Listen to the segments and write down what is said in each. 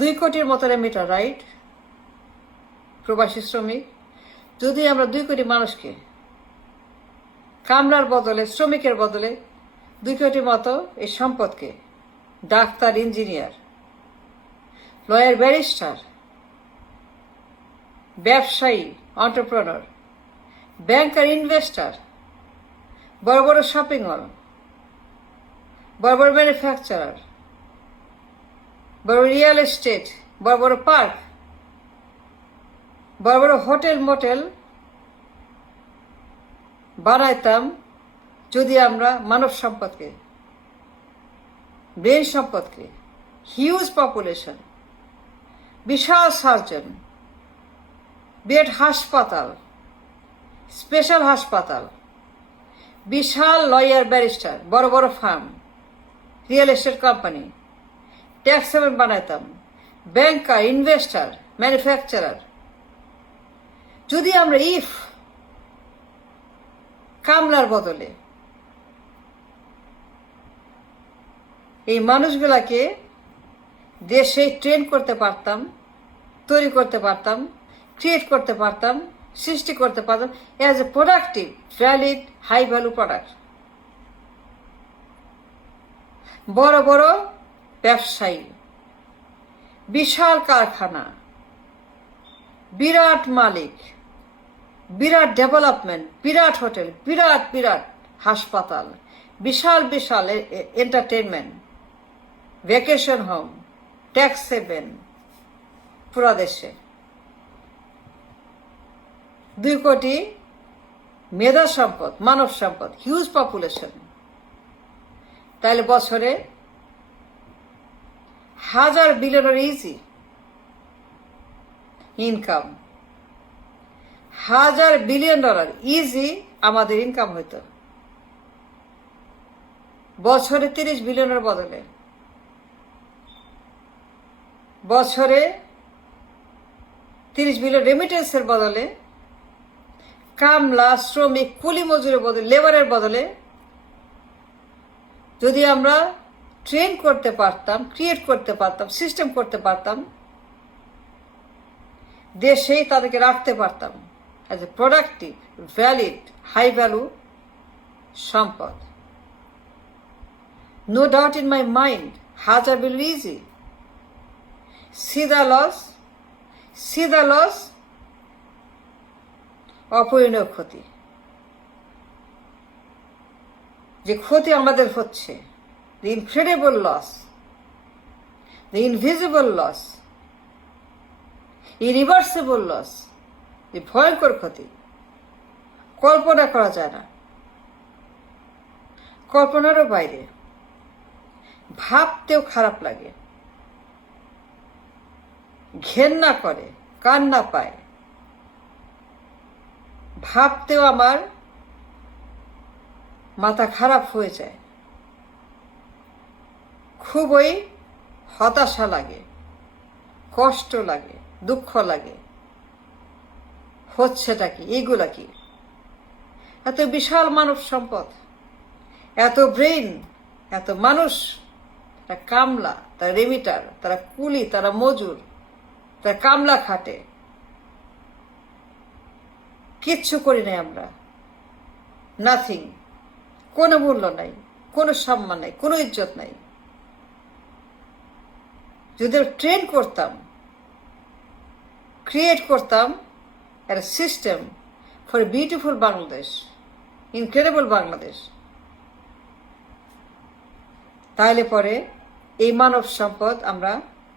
2 কোটির মতো remitter, right? প্রবাসী শ্রমিক। যদি আমরা 2 কোটি মানুষকে কামলার বদলে, শ্রমিকের বদলে 2 কোটির মতো এই সম্পদকে, ডাক্তার, ইঞ্জিনিয়ার, লয়ার, ব্যারিস্টার, ব্যবসায়ী, এন্টারপ্রেনার, ব্যাংকার, ইনভেস্টার, বড় বড় শপিং মল, বড় বড় ম্যানুফ্যাকচারার, বড় রিয়েল এস্টেট, বড় বড় পার্ক, বড় বড় হোটেল মোটেল বানাইতাম যদি আমরা মানব সম্পদকে, ব্রেন সম্পদকে, হিউজ পপুলেশন, বিশাল সার্জন, বেড হাসপাতাল, স্পেশাল হাসপাতাল, বিশাল লয়ার, ব্যারিস্টার, বড় বড় firm, real estate company, tax haven বানাইতাম, ব্যাংকার, ইনভেস্টার, ম্যানুফ্যাকচারার। যদি আমরা কামলার বদলে এই মানুষগুলাকে দেশে ট্রেন করতে পারতাম, তৈরি করতে পারতাম, ক্রিয়েট করতে পারতাম, সৃষ্টি করতে পারতাম as a productive, valid, high value product. বড় বড় ব্যবসায়ী, বিশাল কারখানা, বিরাট মালিক, বিরাট ডেভেলপমেন্ট, বিরাট হোটেল, বিরাট বিরাট হাসপাতাল, বিশাল বিশাল entertainment, vacation home, tax haven পুরা দেশে। 2 কোটি মেধা সম্পদ, মানব সম্পদ, হিউজ পপুলেশন। তাহলে বছরে 1000 বিলিয়নের ইজি ইনকাম, $1000 বিলিয়ন ইজি আমাদের ইনকাম হইতো। বছরে 30 বিলিয়নের বদলে বছরে 30 বিলিয়ন রেমিটেন্সের বদলে, কামলা, শ্রমিক, কুলি মজুরের বদলে, লেবারের বদলে যদি আমরা ট্রেন করতে পারতাম, ক্রিয়েট করতে পারতাম, সিস্টেম করতে পারতাম, দেশেই তাদেরকে রাখতে পারতাম as a productive, valid, high value সম্পদ। No doubt in my mind, 1000 billion easy. See the loss, অপরিণয় ক্ষতি, যে ক্ষতি আমাদের হচ্ছে, the incredible loss, the invisible loss, irreversible loss, যে ভয়ঙ্কর ক্ষতি কল্পনা করা যায় না, কল্পনারও বাইরে, ভাবতেও খারাপ লাগে, ঘেন্না করে, কান্না পায়, ভাবতেও আমার মাথা খারাপ হয়ে যায়, খুবই হতাশা লাগে, কষ্ট লাগে, দুঃখ লাগে। হচ্ছেটা কি? এইগুলা কি? এত বিশাল মানব সম্পদ, এত ব্রেন, এত মানুষ, তারা কামলা, তারা রেমিটার, তারা কুলি, তারা মজুর, তারা কামলা খাটে, কিচ্ছু করি নাই আমরা, নাথিং, কোনো মূল্য নাই, কোনো সম্মান নাই, কোনো ইজ্জত নাই। যদি ট্রেন করতাম, ক্রিয়েট করতাম একটা system for a beautiful Bangladesh, incredible Bangladesh, তাহলে পরে এই মানব সম্পদ আমরা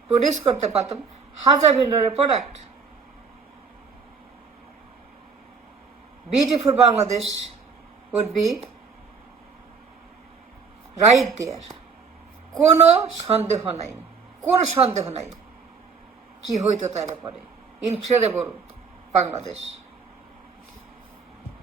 প্রডিউস করতে পারতাম 1000 বিলিয়নের product. Beautiful Bangladesh would be right there. কোনো সন্দেহ নাই, কোনো সন্দেহ নাই কি হইতো তাহলে পরে ইনক্রেডিবল বাংলাদেশ।